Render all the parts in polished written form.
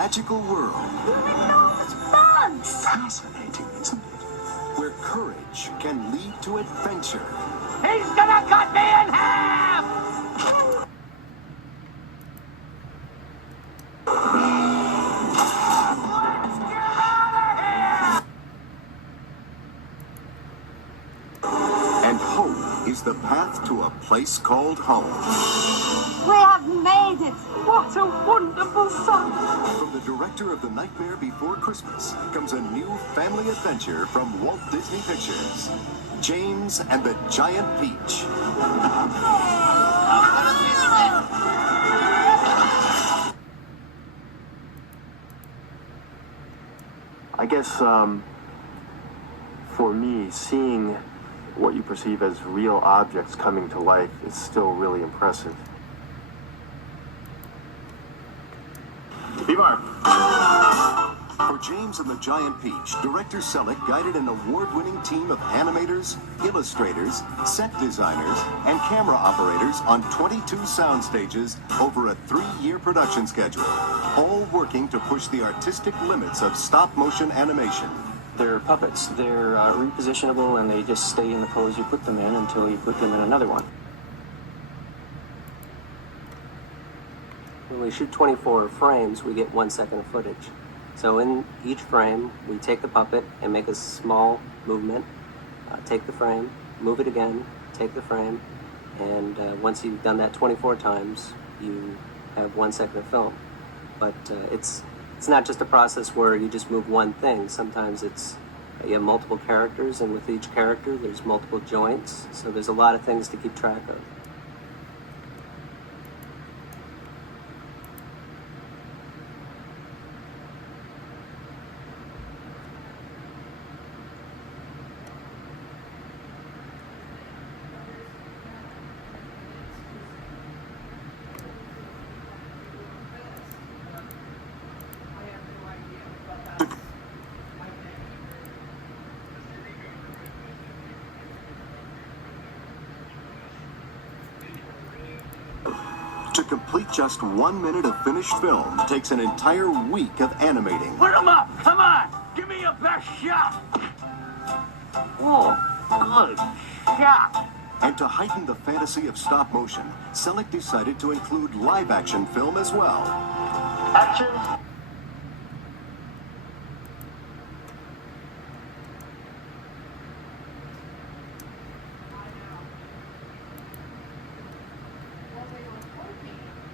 magical world. It's fun! Fascinating, isn't it? Where courage can lead to adventure. He's gonna cut me in half! Let's get out of here! And hope is the path to a place called home. We have made it! What a wonderful song! From the director of The Nightmare Before Christmas comes a new family adventure from Walt Disney Pictures. James and the Giant Peach. I guess, for me, seeing what you perceive as real objects coming to life is still really impressive. For James and the Giant Peach, director Selleck guided an award-winning team of animators, illustrators, set designers, and camera operators on 22 sound stages over a 3-year production schedule, all working to push the artistic limits of stop-motion animation. They're puppets. They're repositionable, and they just stay in the pose you put them in until you put them in another one. When we shoot 24 frames, we get 1 second of footage. So in each frame, we take the puppet and make a small movement, take the frame, move it again, take the frame, and once you've done that 24 times, you have 1 second of film. But it's not just a process where you just move one thing. Sometimes you have multiple characters, and with each character, there's multiple joints, so there's a lot of things to keep track of. To complete just 1 minute of finished film takes an entire week of animating. Put him up! Come on! Give me your best shot! Oh, good shot! And to heighten the fantasy of stop motion, Selleck decided to include live-action film as well. Action!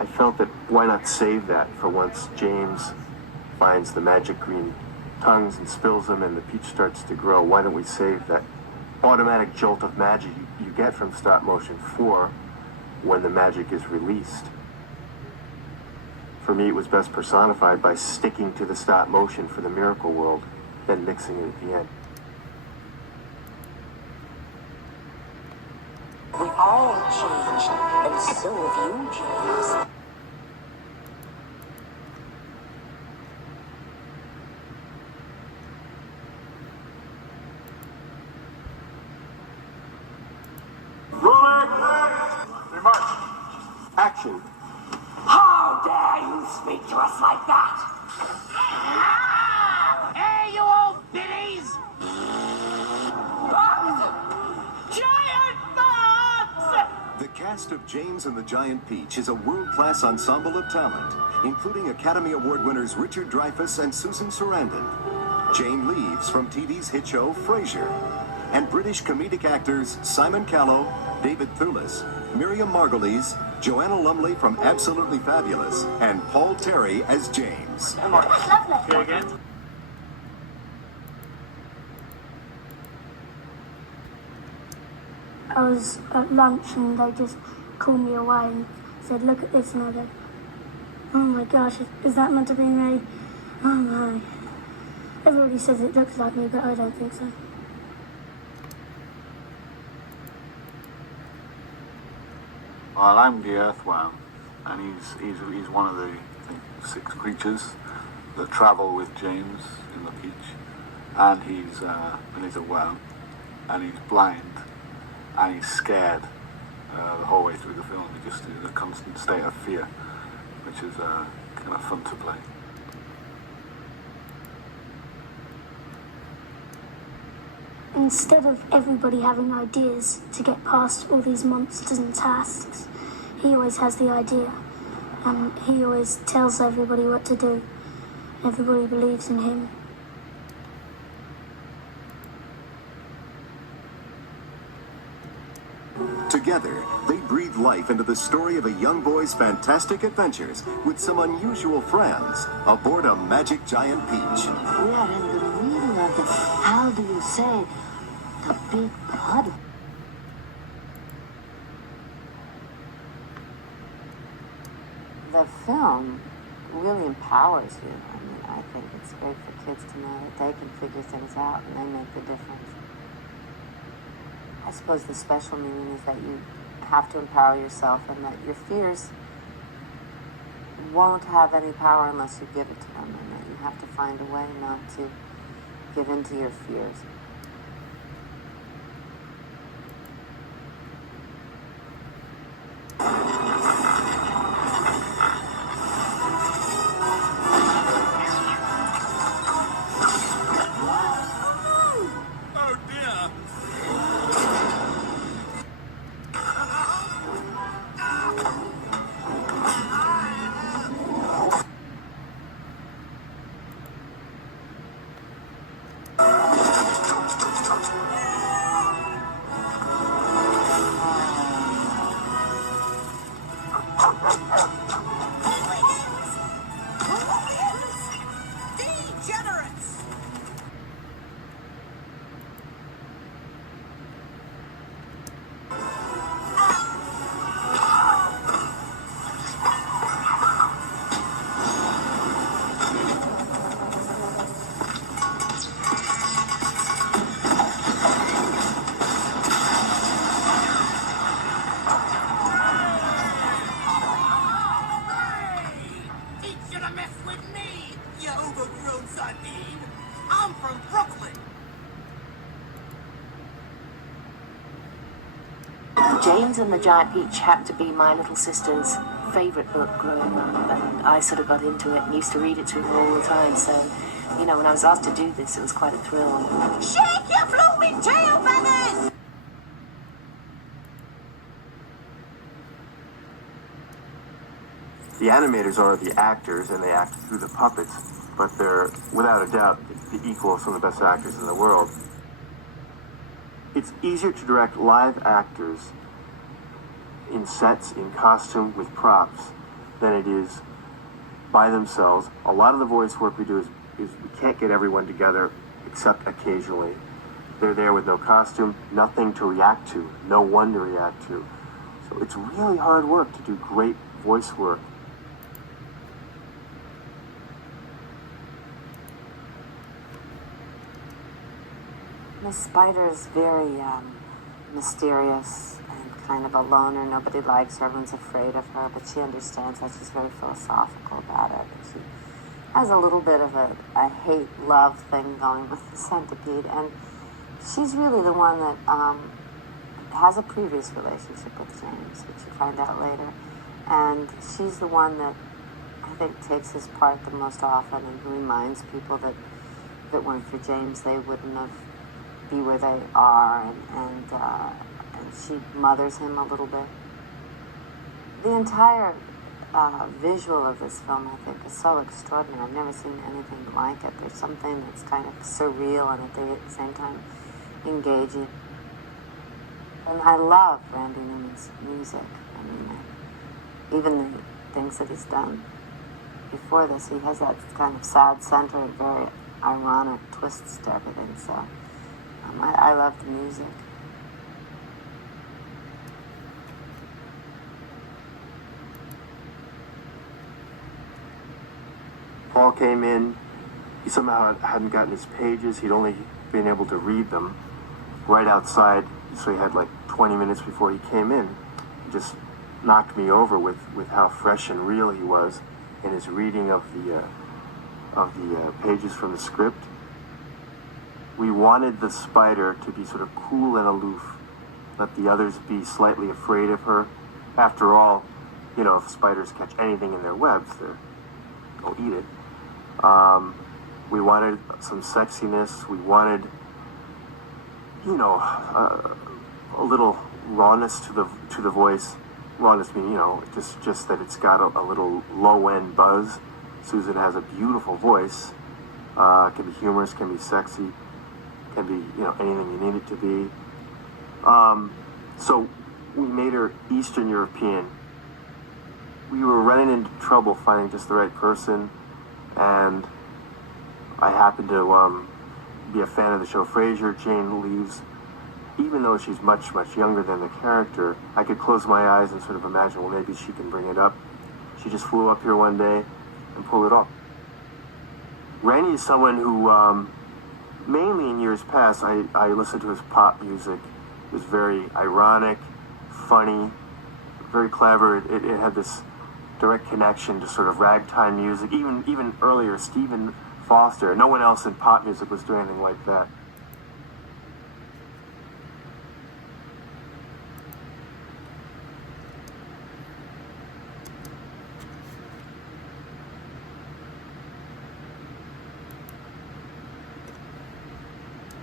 I felt that why not save that for once James finds the magic green tongues and spills them and the peach starts to grow. Why don't we save that automatic jolt of magic you get from stop motion for when the magic is released? For me, it was best personified by sticking to the stop motion for the miracle world, then mixing it at the end. We all changed, and so have you, James. Action! How dare you speak to us like that? Hey, you old biddies! Giant bugs! The cast of James and the Giant Peach is a world-class ensemble of talent, including Academy Award winners Richard Dreyfuss and Susan Sarandon, Jane Leeves from TV's hit show Frasier, and British comedic actors Simon Callow, David Thewlis, Miriam Margolyes, Joanna Lumley from Absolutely Fabulous, and Paul Terry as James. Here again? I was at lunch and they just called me away and said, look at this, and I go, oh my gosh, is that meant to be me? Oh my. Everybody says it looks like me, but I don't think so. Well, I'm the earthworm, and he's one of the, I think, 6 creatures that travel with James in the Peach, and he's a worm, and he's blind, and he's scared the whole way through the film. He just is in a constant state of fear, which is kind of fun to play. instead of everybody having ideas to get past all these monsters and tasks, he always has the idea, and he always tells everybody what to do. Everybody believes in him. Together, they breathe life into the story of a young boy's fantastic adventures with some unusual friends aboard a magic giant peach. We are in the middle of the, how do you say, the big puddle. The film really empowers you. I mean, I think it's great for kids to know that they can figure things out and they make the difference. I suppose the special meaning is that you have to empower yourself and that your fears won't have any power unless you give it to them, and that you have to find a way not to give in to your fears. James and the Giant Peach happened to be my little sister's favourite book growing up, and I sort of got into it and used to read it to her all the time, so, you know, when I was asked to do this, it was quite a thrill. Shake your floppy tail feathers! The animators are the actors, and they act through the puppets, but they're, without a doubt, the equal of some of the best actors in the world. It's easier to direct live actors in sets, in costume, with props, than it is by themselves. A lot of the voice work we do is we can't get everyone together except occasionally. They're there with no costume, nothing to react to, no one to react to. So it's really hard work to do great voice work. Miss Spider is very mysterious and kind of a loner. Nobody likes her, everyone's afraid of her, but she understands that. She's very philosophical about it. She has a little bit of a hate-love thing going with the centipede, and she's really the one that has a previous relationship with James, which you find out later, and she's the one that I think takes his part the most often and reminds people that if it weren't for James, they wouldn't have be where they are, and she mothers him a little bit. The entire visual of this film, I think, is so extraordinary. I've never seen anything like it. There's something that's kind of surreal and at the same time engaging. And I love Randy Newman's music. I mean, even the things that he's done before this, he has that kind of sad center and very ironic twists to everything, so I love the music. Paul came in, he somehow hadn't gotten his pages, he'd only been able to read them right outside, so he had like 20 minutes before he came in. He just knocked me over with how fresh and real he was in his reading of the pages from the script. We wanted the spider to be sort of cool and aloof, let the others be slightly afraid of her. After all, you know, if spiders catch anything in their webs, they'll eat it. We wanted some sexiness. We wanted a little rawness to the voice. Rawness meaning, just that it's got a little low end buzz. Susan has a beautiful voice. Can be humorous, can be sexy, can be anything you need it to be. So we made her Eastern European. We were running into trouble finding just the right person, and I happened to be a fan of the show Frasier. Jane Leeves, even though she's much, much younger than the character, I could close my eyes and sort of imagine, well, maybe she can bring it up. She just flew up here one day and pulled it off. Randy is someone who, mainly in years past, I listened to his pop music. It was very ironic, funny, very clever. It had this direct connection to sort of ragtime music. Even earlier, Stephen Foster. No one else in pop music was doing anything like that.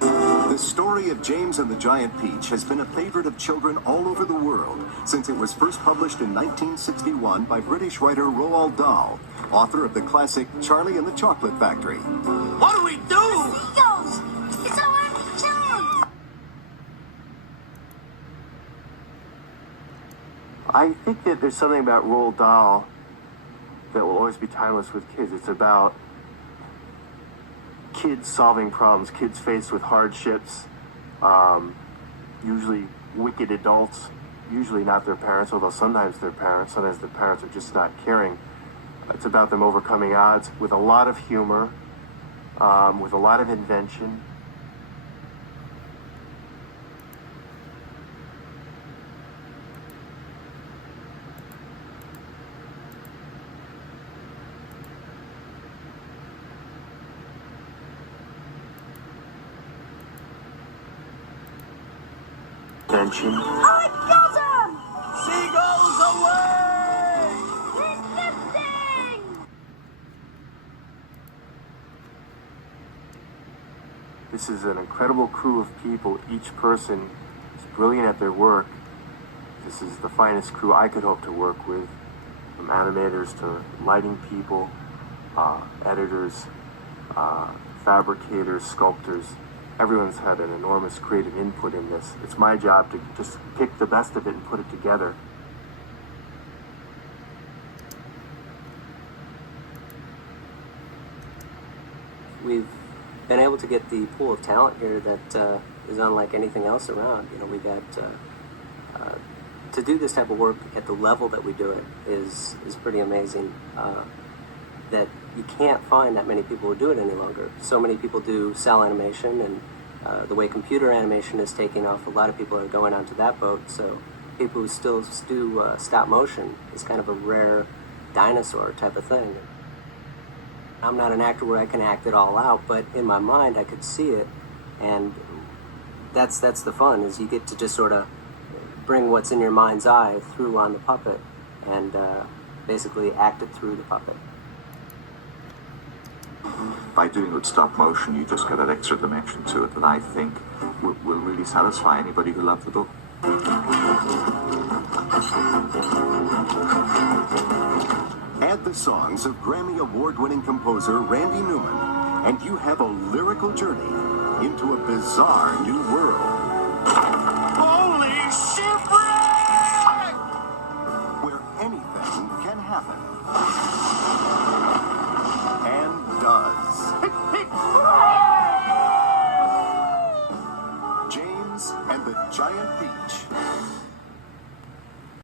The story of James and the Giant Peach has been a favorite of children all over the world since it was first published in 1961 by British writer Roald Dahl, author of the classic Charlie and the Chocolate Factory. What do we do? Eagles! It's our children! I think that there's something about Roald Dahl that will always be timeless with kids. It's about kids solving problems, kids faced with hardships, usually wicked adults, usually not their parents, although sometimes they're parents, sometimes the parents are just not caring. It's about them overcoming odds with a lot of humor, with a lot of invention. Invention. I got him! Seagulls away! He's lifting! This is an incredible crew of people. Each person is brilliant at their work. This is the finest crew I could hope to work with, from animators to lighting people, editors, fabricators, sculptors. Everyone's had an enormous creative input in this. It's my job to just pick the best of it and put it together. We've been able to get the pool of talent here that is unlike anything else around. We got to do this type of work at the level that we do it is pretty amazing. That you can't find that many people who do it any longer. So many people do cell animation, and the way computer animation is taking off, a lot of people are going onto that boat. So people who still do stop motion is kind of a rare dinosaur type of thing. I'm not an actor where I can act it all out, but in my mind I could see it, and that's the fun, is you get to just sort of bring what's in your mind's eye through on the puppet and basically act it through the puppet. By doing it with stop motion, you just get that extra dimension to it that I think will really satisfy anybody who loves the book. Add the songs of Grammy Award-winning composer Randy Newman, and you have a lyrical journey into a bizarre new world. Holy shit!